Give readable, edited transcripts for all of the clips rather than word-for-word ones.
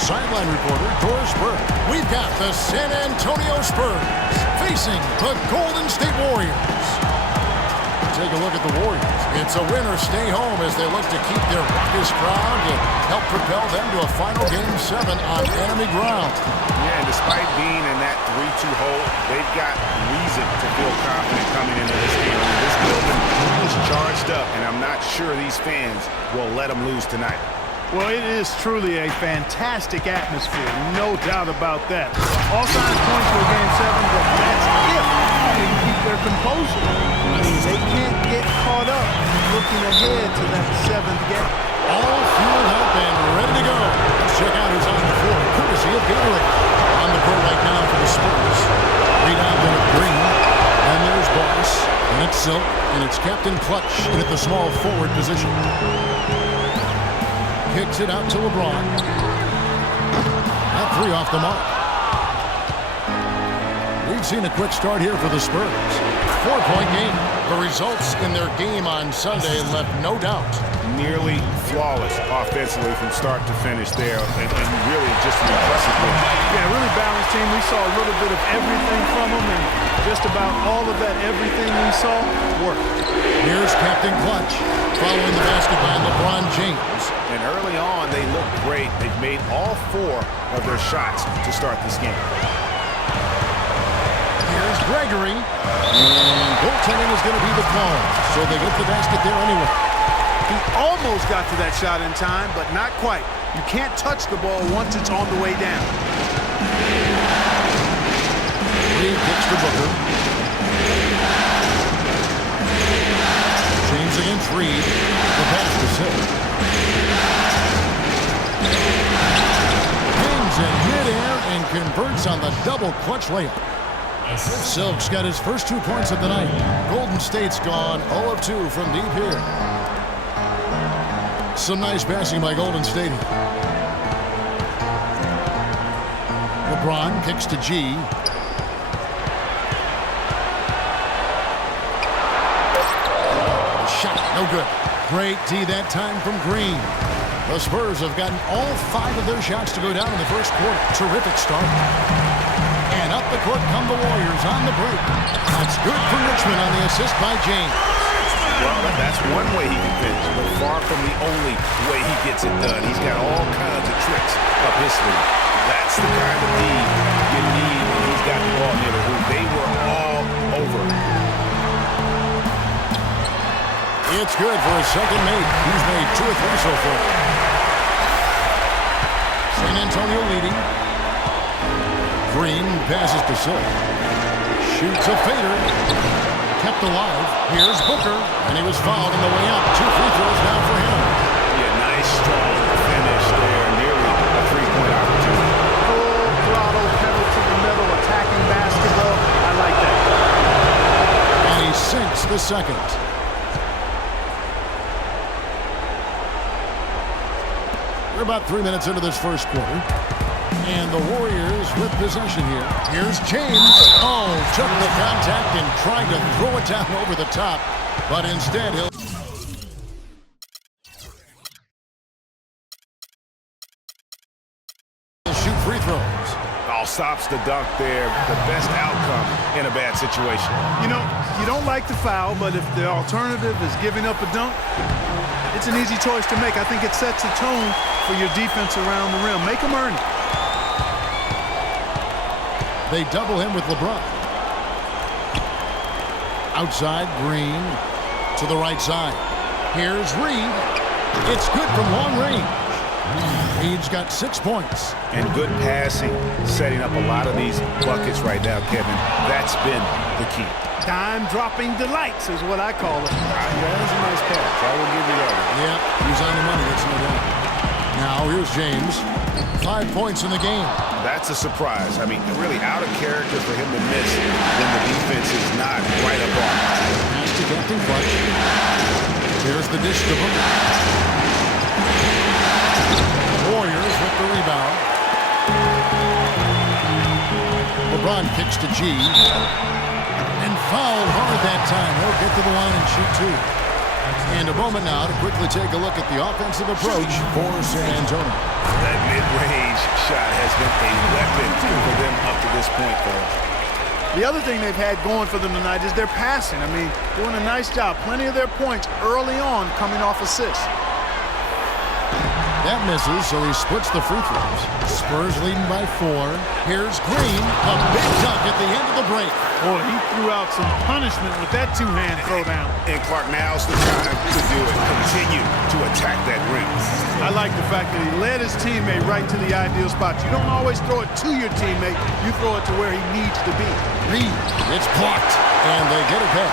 sideline reporter, Doris Burke. We've got the San Antonio Spurs facing the Golden State Warriors. Take a look at the Warriors. It's a win or stay home as they look to keep their raucous crowd to help propel them to a final Game 7 on enemy ground. Yeah, and despite being in that 3-2 hole, they've got reason to feel confident coming into this game. This building is charged up, and I'm not sure these fans will let them lose tonight. Well, it is truly a fantastic atmosphere, no doubt about that. All signs point to a Game 7, but that's if they can keep their composure. I mean, they can't get caught up looking ahead to that 7th game. All fueled up and ready to go. Let's check out who's on the floor, courtesy of Gatorade. On the court right now for the Spurs. Reed out there with Green. And there's Boss. And it's Silk. And it's Captain Clutch in at the small forward position. Kicks it out to LeBron. That 3 off the mark. We've seen a quick start here for the Spurs. 4-point game. The results in their game on Sunday left no doubt. Nearly flawless offensively from start to finish there, and really just an impressive win. Yeah, really balanced team. We saw a little bit of everything from them, and just about all of that everything we saw worked. Here's Captain Clutch following the basket by LeBron James. And early on, they looked great. They've made all 4 of their shots to start this game. Here's Gregory. And goaltending is going to be the call. So they get the basket there anyway. He almost got to that shot in time, but not quite. You can't touch the ball once it's on the way down. Reed kicks to Booker. James against Reed. The pass to Silk. Hangs in midair and converts on the double clutch layup. Silk's got his first 2 points of the night. Golden State's gone 0 of 2 from deep here. Some nice passing by Golden State. LeBron kicks to G. Shot, no good. Great D that time from Green. The Spurs have gotten all 5 of their shots to go down in the first quarter. Terrific start. And up the court come the Warriors on the break. That's good for Richmond on the assist by James. Well, that's one way he can finish, but far from the only way he gets it done. He's got all kinds of tricks up his sleeve. That's the kind of D you need when he's got the ball near the hoop. They were all over. It's good for his second make. He's made 2 or 3 so far. San Antonio leading. Green passes to Silk. Shoots a fader. Kept alive. Here's Booker, and he was fouled on the way up. 2 free throws now for him. Yeah, nice, strong finish there. Nearly a 3-point opportunity. Full throttle, pedal to the middle, attacking basketball. I like that. And he sinks the second. We're about 3 minutes into this first quarter. And the Warriors with possession here. Here's James. Oh, took the contact and tried to throw it down over the top. But instead, he'll shoot free throws. Oh, stops the dunk there. The best outcome in a bad situation. You know, you don't like the foul, but if the alternative is giving up a dunk, it's an easy choice to make. I think it sets a tone for your defense around the rim. Make them earn it. They double him with LeBron. Outside, Green to the right side. Here's Reed. It's good from long range. Reed's got 6 points. And good passing, setting up a lot of these buckets right now, Kevin. That's been the key. Time-dropping delights is what I call it. Yeah, that's a nice pass. I will give you that. Yeah, he's on the money. That's no doubt. Now, here's James. 5 points in the game. That's a surprise. I mean, really out of character for him to miss when the defense is not right up on him. Pass to Captain Clutch. Here's the dish to Booker. Warriors with the rebound. LeBron kicks to G. And fouled hard that time. He'll get to the line and shoot 2. And a moment now to quickly take a look at the offensive approach for San Antonio. That mid-range been a weapon for them up to this point, fellas. The other thing they've had going for them tonight is their passing. I mean, doing a nice job. Plenty of their points early on coming off assists. That misses, so he splits the free throws. Spurs leading by 4. Here's Green, a big dunk at the end of the break. Boy, he threw out some punishment with that two-hand throwdown. And Clark, now's the time to do it. Continue to attack that rim. I like the fact that he led his teammate right to the ideal spot. You don't always throw it to your teammate. You throw it to where he needs to be. Reed, it's blocked, and they get it back.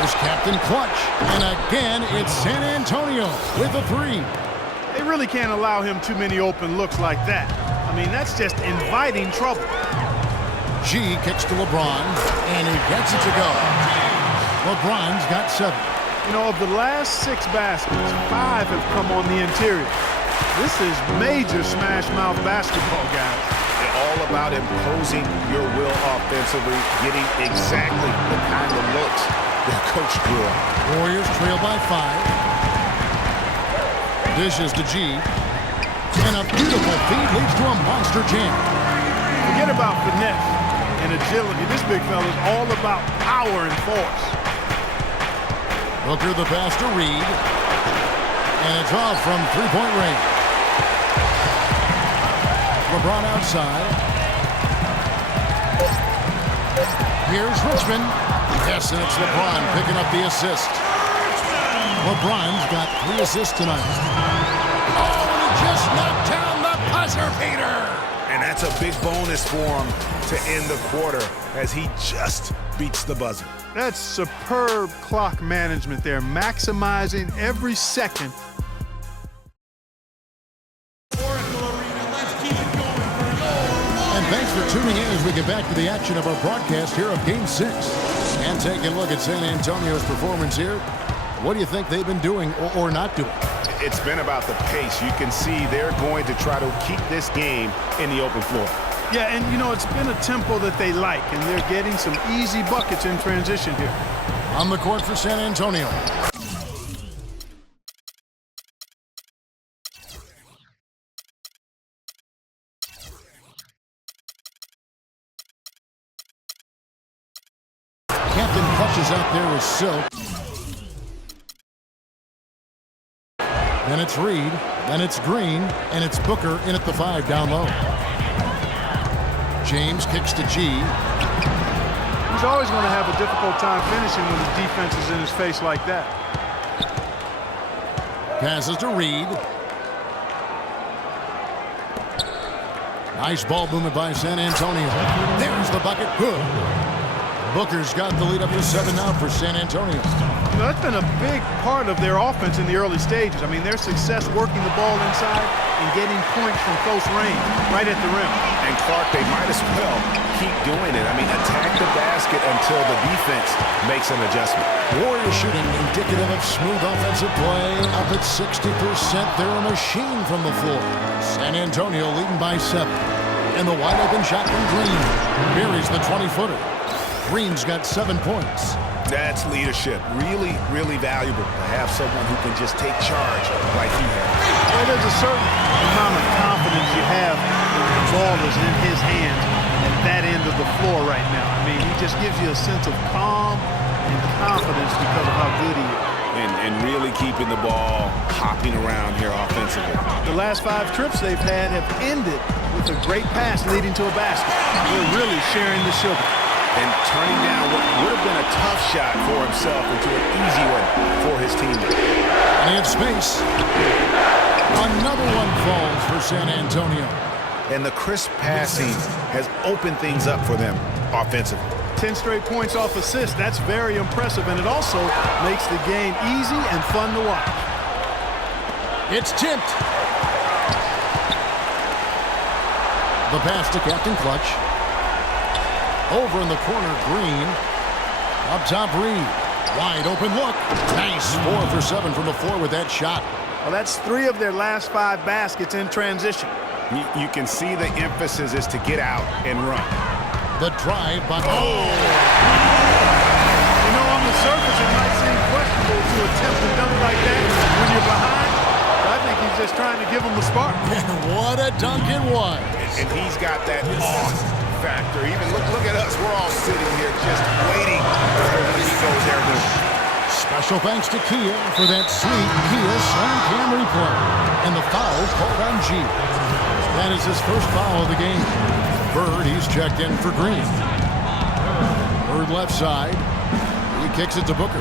There's Captain Clutch, and again, it's San Antonio with a 3. They really can't allow him too many open looks like that. I mean, that's just inviting trouble. G kicks to LeBron, and he gets it to go. LeBron's got 7. You know, of the last 6 baskets, 5 have come on the interior. This is major smash-mouth basketball, guys. They're all about imposing your will offensively, getting exactly the kind of looks their coach drew up. Warriors trail by 5. Dishes to G. And a beautiful feed leads to a monster jam. Forget about finesse and agility. This big fella is all about power and force. Booker the pass to Reed. And it's off from three-point range. LeBron outside. Here's Richmond. Yes, and it's LeBron picking up the assist. LeBron's got 3 assists tonight. Oh, and he just knocked down the buzzer beater. And that's a big bonus for him to end the quarter as he just beats the buzzer. That's superb clock management there, maximizing every second. And thanks for tuning in as we get back to the action of our broadcast here of Game 6. And take a look at San Antonio's performance here. What do you think they've been doing or not doing? It's been about the pace. You can see they're going to try to keep this game in the open floor. Yeah, and you know, it's been a tempo that they like, and they're getting some easy buckets in transition here. On the court for San Antonio. Captain Clutch is out there with Silk. Then it's Reed, then it's Green, and it's Booker in at the 5 down low. James kicks to G. He's always going to have a difficult time finishing when his defense is in his face like that. Passes to Reed. Nice ball movement by San Antonio. There's the bucket. Good. Booker's got the lead up to 7 now for San Antonio. You know, that's been a big part of their offense in the early stages. I mean, their success working the ball inside and getting points from close range, right at the rim. And Clark, they might as well keep doing it. I mean, attack the basket until the defense makes an adjustment. Warriors shooting indicative of smooth offensive play. Up at 60%. They're a machine from the floor. San Antonio leading by 7. And the wide open shot from Green. Buries the 20-footer. Green's got 7 points. That's leadership. Really, really valuable to have someone who can just take charge like he has. Well, there's a certain amount of confidence you have when the ball is in his hands at that end of the floor right now. I mean, he just gives you a sense of calm and confidence because of how good he is. And really keeping the ball hopping around here offensively. The last 5 trips they've had have ended with a great pass leading to a basket. They're really sharing the sugar. And turning down what would have been a tough shot for himself into an easy one for his team. And he had space. Another one falls for San Antonio. And the crisp passing has opened things up for them offensively. 10 straight points off assists. That's very impressive, and it also makes the game easy and fun to watch. It's tipped. The pass to Captain Clutch. Over in the corner, Green. Up top, Reed. Wide open look. Nice 4 for 7 from the floor with that shot. Well, that's 3 of their last 5 baskets in transition. You can see the emphasis is to get out and run. The drive by... Oh! You know, on the surface, it might seem questionable to attempt a dunk like that when you're behind. But I think he's just trying to give them the spark. What a dunk it was. and he's got that awe factor. Even look at us. We're all sitting here just waiting for when he goes there. Special thanks to Kia for that sweet Kia Slam Cam replay. And the foul called on G. That is his first foul of the game. Bird, he's checked in for Green. Bird left side. He kicks it to Booker.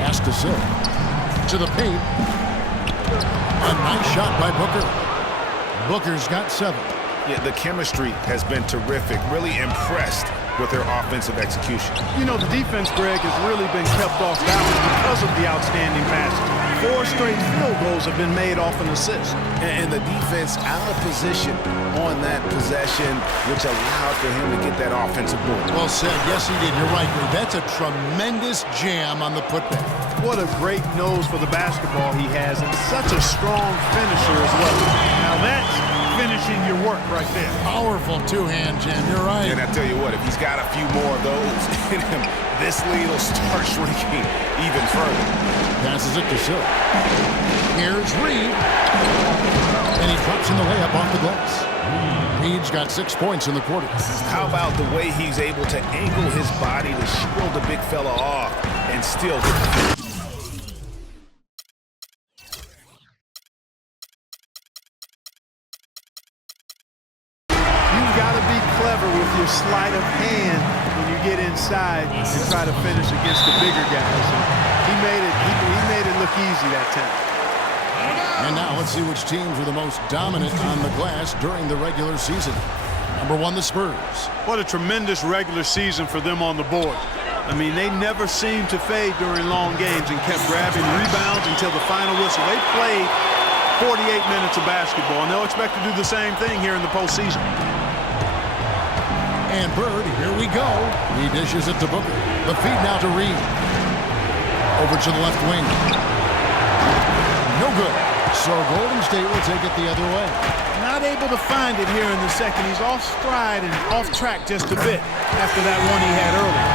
Pass to Sill. To the paint. A nice shot by Booker. Booker's got 7. Yeah, the chemistry has been terrific. Really impressed with their offensive execution. You know, the defense, Greg, has really been kept off balance because of the outstanding passes. 4 straight field goals have been made off an assist. And the defense out of position on that possession, which allowed for him to get that offensive board. Well said. Yes, he did. You're right, Greg. That's a tremendous jam on the putback. What a great nose for the basketball he has, and such a strong finisher as well. Now that's finishing your work right there. Powerful two-hand jam. You're right. And I tell you what, if he's got a few more of those in him, this lead will start shrinking even further. Passes it to Sill. Here's Reed. And he drops in the layup off the glass. Reed's got 6 points in the quarter. How about the way he's able to angle his body to shield the big fella off and still get the with your sleight of hand when you get inside and try to finish against the bigger guys. And he made it look easy that time. And now let's see which teams were the most dominant on the glass during the regular season. Number 1, the Spurs. What a tremendous regular season for them on the board. I mean, they never seemed to fade during long games and kept grabbing rebounds until the final whistle. They played 48 minutes of basketball, and they'll expect to do the same thing here in the postseason. And Bird, here we go. He dishes it to Booker. The feed now to Reed. Over to the left wing. No good. So Golden State will take it the other way. Not able to find it here in the second. He's off stride and off track just a bit after that one he had earlier.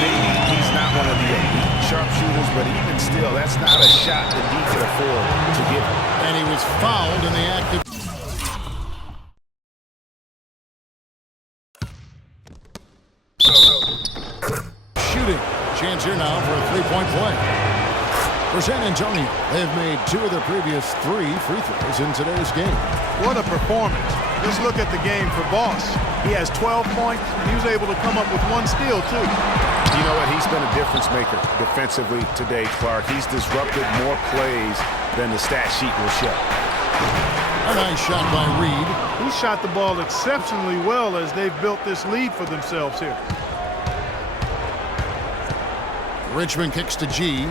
Maybe he's not one of the elite sharpshooters, but even still, that's not a shot that he could afford to give him. And he was fouled in the act of shooting. Chance here now for a 3-point play. For San Antonio, they have made 2 of their previous 3 free throws in today's game. What a performance. Just look at the game for Boss. He has 12 points, and he was able to come up with 1 steal, too. You know what? He's been a difference maker defensively today, Clark. He's disrupted more plays than the stat sheet will show. A nice shot by Reed. He shot the ball exceptionally well as they've built this lead for themselves here. Richmond kicks to G.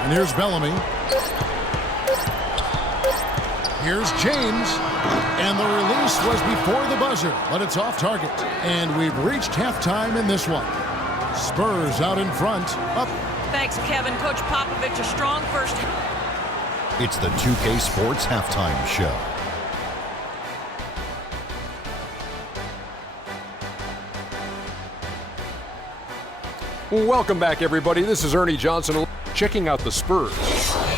And here's Bellamy. Here's James. And the release was before the buzzer, but it's off target. And we've reached halftime in this one. Spurs out in front, up. Thanks, Kevin. Coach Popovich, a strong first. It's the 2K Sports Halftime Show. Welcome back, everybody. This is Ernie Johnson. Checking out the Spurs.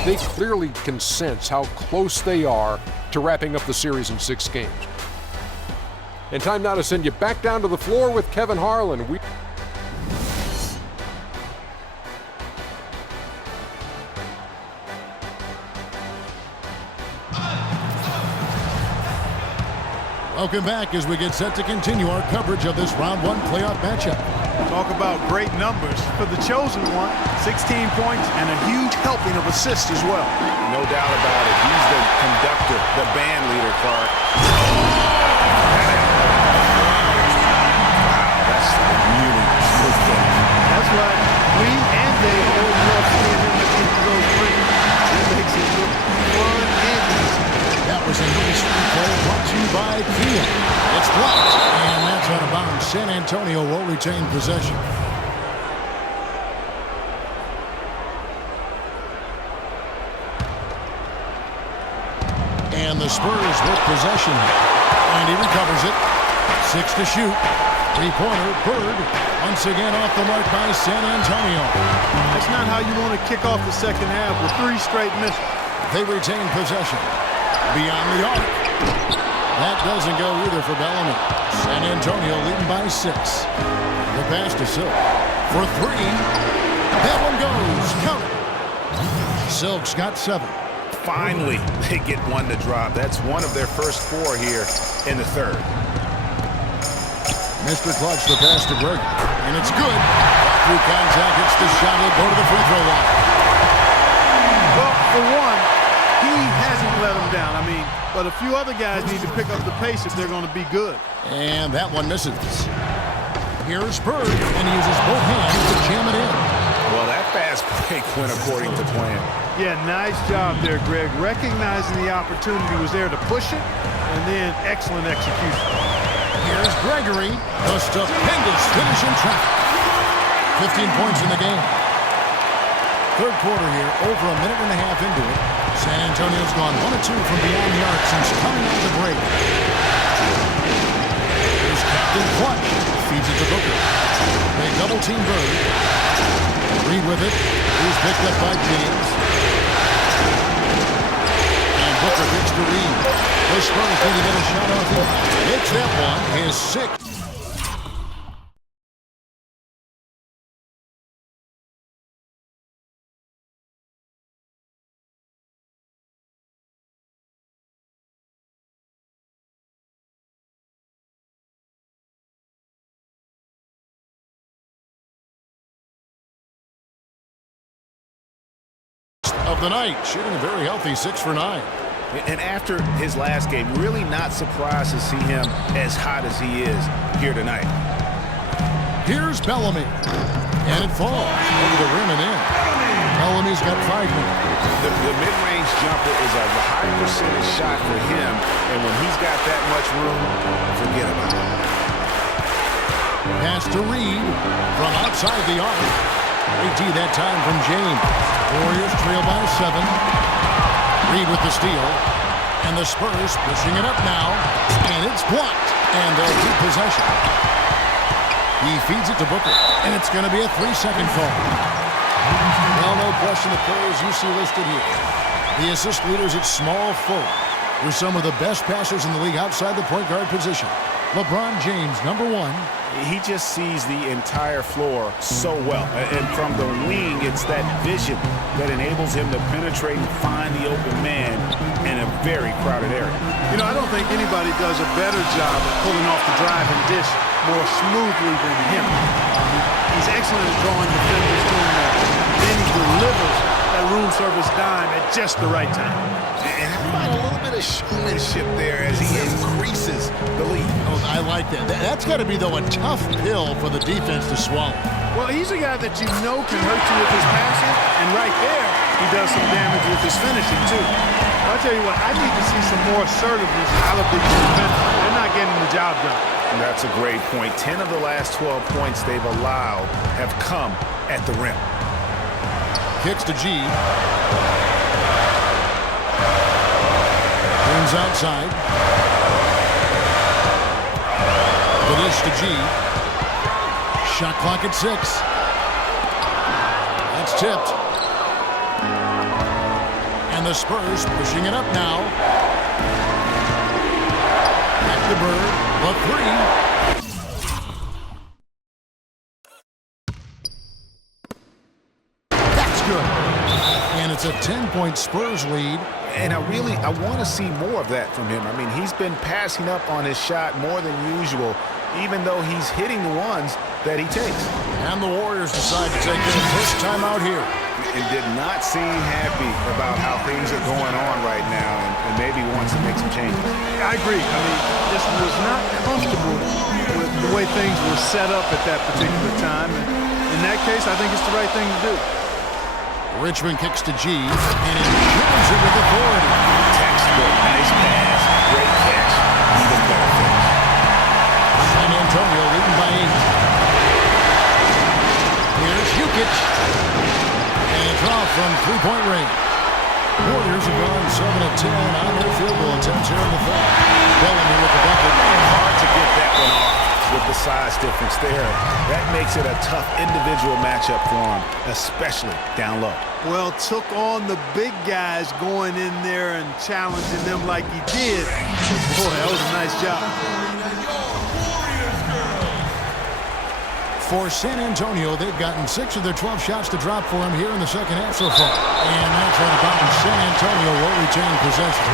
They clearly can sense how close they are to wrapping up the series in 6 games. And time now to send you back down to the floor with Kevin Harlan. Welcome back as we get set to continue our coverage of this round 1 playoff matchup. Talk about great numbers for the chosen one. 16 points and a huge helping of assists as well. No doubt about it. He's the conductor, the band leader, Clark. Wow, that's really smooth thing. That's right. We and they both love seeing him get those threes. That makes it look fun and easy. That was a nice replay brought to you by Kia. It's blocked, and that's out of bounds. San Antonio will retain possession. And the Spurs with possession. And he recovers it. 6 to shoot. 3-pointer, Bird. Once again off the mark by San Antonio. That's not how you want to kick off the second half with 3 straight misses. They retain possession. Beyond the arc. That doesn't go either for Bellamy. San Antonio leading by 6. The pass to Silk for 3. That one goes. Count it. Silk's got 7. Finally, they get one to drop. That's one of their first 4 here in the third. Mr. Clutch, the pass to Greg. And it's good. Through contact, it's the shot. He'll go to the free throw line. Well, for one, he hasn't let them down. But a few other guys need to pick up the pace if they're going to be good. And that one misses. Here's Spurs, and he uses both hands to jam it in. Well, that fast break went according to plan. Yeah, nice job there, Greg. Recognizing the opportunity was there to push it, and then excellent execution. Here's Gregory. The stupendous finish in traffic. 15 points in the game. Third quarter here, over a minute and a half into it. San Antonio's gone 1 of 2 from beyond the arc since coming out of the break. Here's Captain Clutch. Feeds it to Booker. They double-team Bird. Reed with it. He's picked up by James. And Booker picks to Reed. The Spurs need to get a shot off him. Makes that one his 6th. Of the night, shooting a very healthy 6 for 9. And after his last game, really not surprised to see him as hot as he is here tonight. Here's Bellamy. And it falls over the rim and in. Bellamy's got 5 more. The mid-range jumper is a high percentage shot for him, and when he's got that much room, forget about it. Pass to Reed from outside the arc. AT that time from James. Warriors trail by 7. Reed with the steal. And the Spurs pushing it up now. And it's blocked. And they'll keep possession. He feeds it to Booker. And it's going to be a 3-second call. Well, no question the players you see listed here. The assist leaders at small forward were some of the best passers in the league outside the point guard position. LeBron James, number 1. He just sees the entire floor so well. And from the wing, it's that vision that enables him to penetrate and find the open man in a very crowded area. I don't think anybody does a better job of pulling off the drive and dish more smoothly than him. He's excellent at drawing defenders to him. Then he delivers that room service dime at just the right time. And how about a little bit of showmanship there as he increases the lead? Oh, I like that. That's got to be, though, a tough pill for the defense to swallow. Well, he's a guy that you know can hurt you with his passing, and right there, he does some damage with his finishing, too. I'll tell you what, I need to see some more assertiveness out of these defenders. They're not getting the job done. And that's a great point. 10 of the last 12 points they've allowed have come at the rim. Kicks to G. Turns outside. The dish to G. Shot clock at 6. That's tipped. And the Spurs pushing it up now. Back to Bird. The 3. That's good. And it's a 10-point Spurs lead. And I want to see more of that from him. He's been passing up on his shot more than usual, even though he's hitting the ones that he takes. And the Warriors decide to take their first time out here. And did not seem happy about how things are going on right now, and maybe wants to make some changes. I agree. This was not comfortable with the way things were set up at that particular time. And in that case, I think it's the right thing to do. Richmond kicks to G, and he jams it with authority. Textbook, nice pass, great catch, even better finish. San Antonio leading by 8. Here's Jokic, and a draw from three-point range. Warriors have gone 7 of 10 on their field goal attempts here in the third. Bellamy with the bucket. Hard to get that one off with the size difference there. That makes it a tough individual matchup for him, especially down low. Well, took on the big guys going in there and challenging them like he did. Boy, that was a nice job. For San Antonio, they've gotten 6 of their 12 shots to drop for him here in the second half so far. And that's right about when San Antonio will retain possession.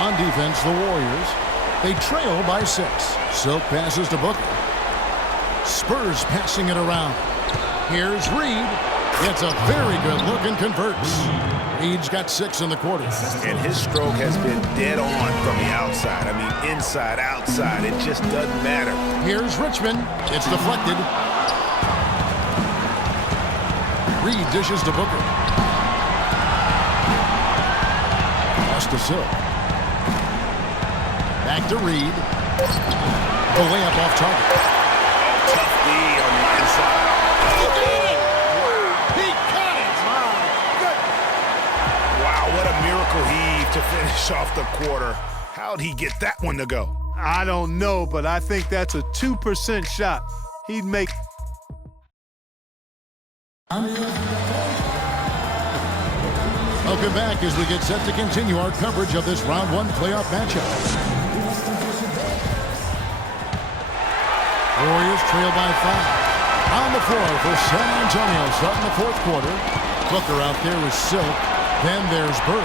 On defense, the Warriors, they trail by 6. Silk passes to Booker. Spurs passing it around. Here's Reed. Gets a very good look and converts. Reed's got 6 in the quarter. And his stroke has been dead on from the outside. I mean, inside, outside. It just doesn't matter. Here's Richmond. It's deflected. Reed dishes to Booker. Pass to Silk. Back to Reed. The layup off target. Tough D on the inside. He caught it! Wow, what a miracle heave to finish off the quarter. How'd he get that one to go? I don't know, but I think that's a 2% shot. He'd make... Welcome back as we get set to continue our coverage of this round 1 playoff matchup. Warriors trail by 5. On the floor for San Antonio starting the 4th quarter. Booker out there with Silk. Then there's Bird.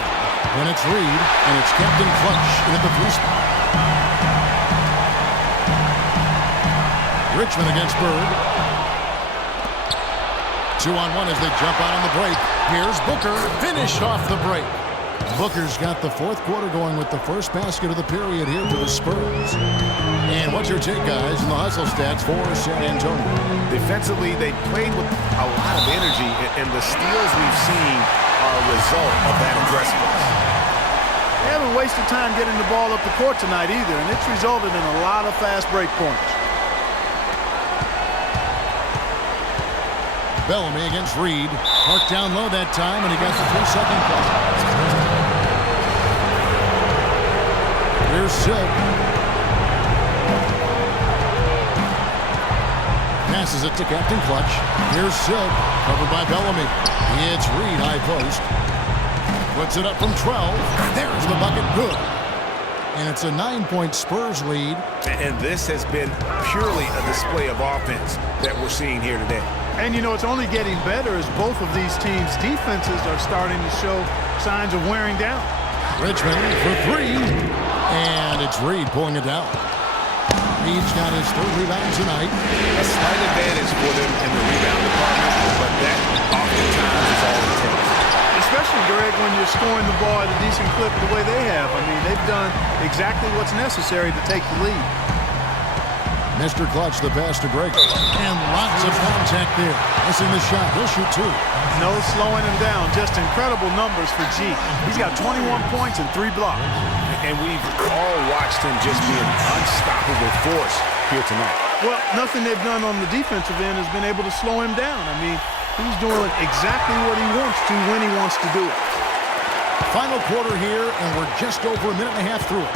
Then it's Reed, and it's Captain Clutch in at the 3 spot. Richmond against Bird. 2-on-1 as they jump out on the break. Here's Booker, finished off the break. Booker's got the 4th quarter going with the first basket of the period here to the Spurs. And what's your take, guys, in the hustle stats for San Antonio? Defensively, they played with a lot of energy, and the steals we've seen are a result of that aggressiveness. They haven't wasted time getting the ball up the court tonight either, and it's resulted in a lot of fast break points. Bellamy against Reed. Parked down low that time, and he got the 3-second call. Here's Silk. Passes it to Captain Clutch. Here's Silk, covered by Bellamy. It's Reed, high post. Puts it up from 12. There's the bucket, good. And it's a 9-point Spurs lead. And this has been purely a display of offense that we're seeing here today. And, you know, it's only getting better as both of these teams' defenses are starting to show signs of wearing down. Richmond for 3. And it's Reed pulling it down. Reed's got his 3rd rebound tonight. A slight advantage for them in the rebound department, but that oftentimes is all it takes. Especially, Greg, when you're scoring the ball at a decent clip the way they have. I mean, they've done exactly what's necessary to take the lead. Mr. Clutch, the pass to Greg. And lots of contact there. Missing the shot. He'll shoot 2. No slowing him down. Just incredible numbers for G. He's got 21 points and 3 blocks. And we've all watched him just be an unstoppable force here tonight. Well, nothing they've done on the defensive end has been able to slow him down. I mean, he's doing exactly what he wants to when he wants to do it. Final quarter here, and we're just over a minute and a half through it.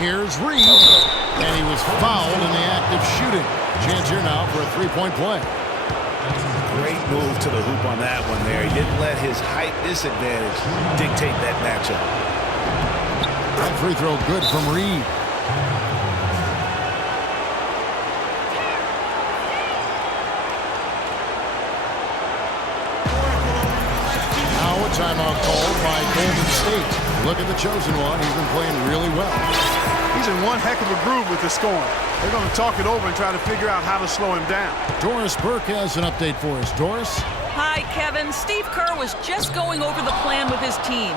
Here's Reed, and he was fouled in the act of shooting. Chance here now for a 3-point play. Great move to the hoop on that one there. He didn't let his height disadvantage dictate that matchup. That free throw good from Reed. Now a timeout called by Golden State. Look at the chosen one. He's been playing really well. He's in one heck of a groove with the scoring. They're going to talk it over and try to figure out how to slow him down. Doris Burke has an update for us. Doris? Hi, Kevin. Steve Kerr was just going over the plan with his team.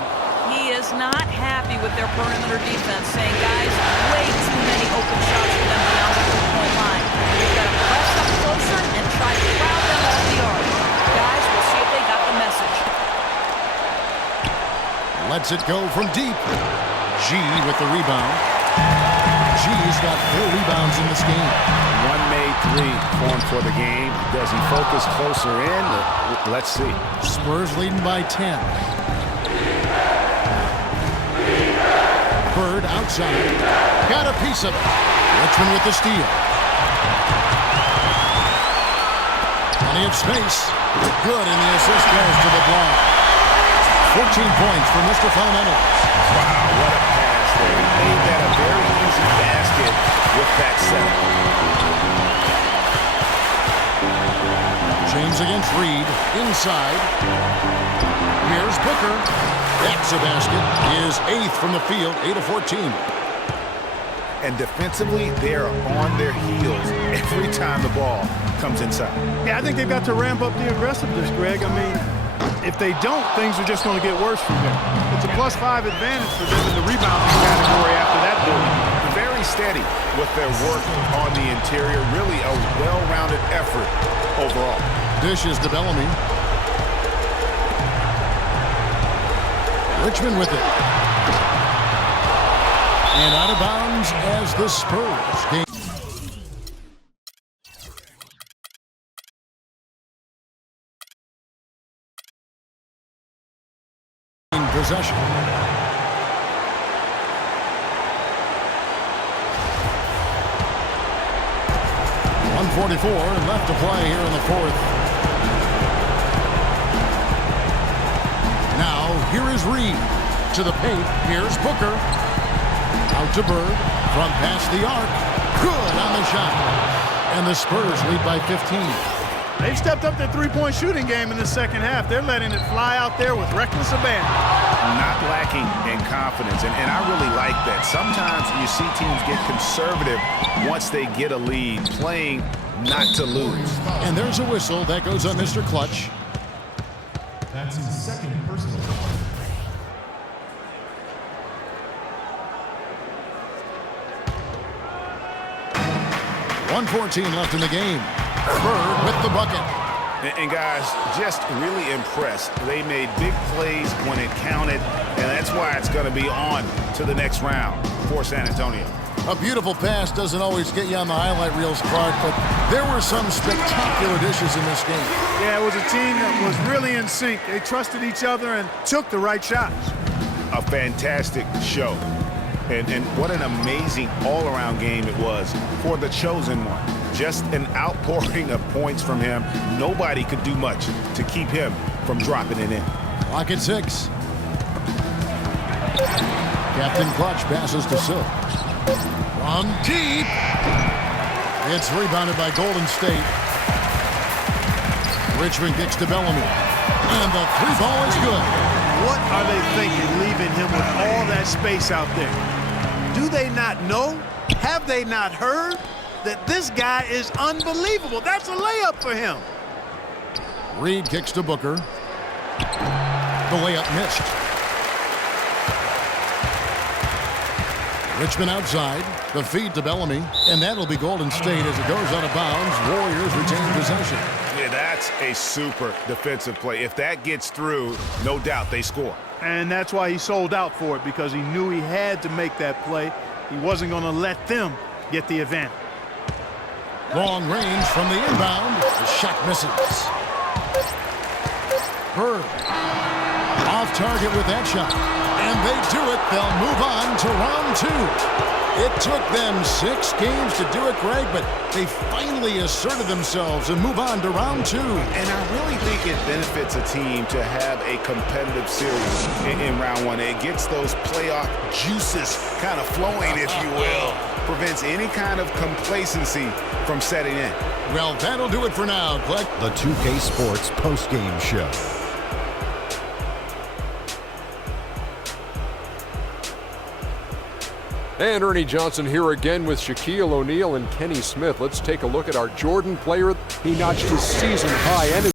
He is not happy with their perimeter defense, saying, guys, way too many open shots for them beyond the 3-point line. We've got to press up closer and try to crowd them off the arc. Guys, we'll see if they got the message. Lets it go from deep. G with the rebound. G's got 4 rebounds in this game. One made 3 formed for the game. Does he focus closer in? Let's see. Spurs leading by 10. Bird outside. Got a piece of it. Richmond with the steal. Plenty of space. Good, and the assist goes to the block. 14 points for Mr. Fundamentals. Wow, what a pass there. He made that a very easy basket with that setup. James against Reed. Inside. Here's Booker. That's a basket. His 8th from the field. 8 of 14. And defensively, they're on their heels every time the ball comes inside. Yeah, I think they've got to ramp up the aggressiveness, Greg. I mean, if they don't, things are just going to get worse from here. It's a +5 advantage for them in the rebounding category after that build. Very steady with their work on the interior. Really a well-rounded effort overall. Dishes to Bellamy. Richmond with it. And out of bounds as the Spurs gain possession. 1:44 left to play here in the fourth. Now, here is Reed. To the paint. Here's Booker. Out to Bird. From past the arc. Good on the shot. And the Spurs lead by 15. They've stepped up their three-point shooting game in the second half. They're letting it fly out there with reckless abandon. Not lacking in confidence, and I really like that. Sometimes you see teams get conservative once they get a lead, playing not to lose. And there's a whistle that goes on Mr. Clutch. That's his second personal. 1:14 left in the game. Bird with the bucket. And guys, just really impressed. They made big plays when it counted, and that's why it's going to be on to the next round for San Antonio. A beautiful pass doesn't always get you on the highlight reels, Clark, but there were some spectacular dishes in this game. Yeah, it was a team that was really in sync. They trusted each other and took the right shots. A fantastic show. And what an amazing all-around game it was for the chosen one. Just an outpouring of points from him. Nobody could do much to keep him from dropping it in. Clock at 6. Captain Clutch passes to Silk. From deep. It's rebounded by Golden State. Richmond kicks to Bellamy. And the three ball is good. What are they thinking, leaving him with all that space out there? Do they not know? Have they not heard that this guy is unbelievable? That's a layup for him. Reed kicks to Booker. The layup missed. Richmond outside. The feed to Bellamy. And that'll be Golden State as it goes out of bounds. Warriors retain possession. Yeah, that's a super defensive play. If that gets through, no doubt they score. And that's why he sold out for it, because he knew he had to make that play. He wasn't going to let them get the advantage. Long range from the inbound. The shot misses. Bird off target with that shot. And they do it. They'll move on to round 2. It took them 6 games to do it, Greg, but they finally asserted themselves and move on to round 2. And I really think it benefits a team to have a competitive series in round 1. It gets those playoff juices kind of flowing, if you will. Prevents any kind of complacency from setting in. Well, that'll do it for now, Click. The 2K Sports postgame show. And Ernie Johnson here again with Shaquille O'Neal and Kenny Smith. Let's take a look at our Jordan player. He notched his season high and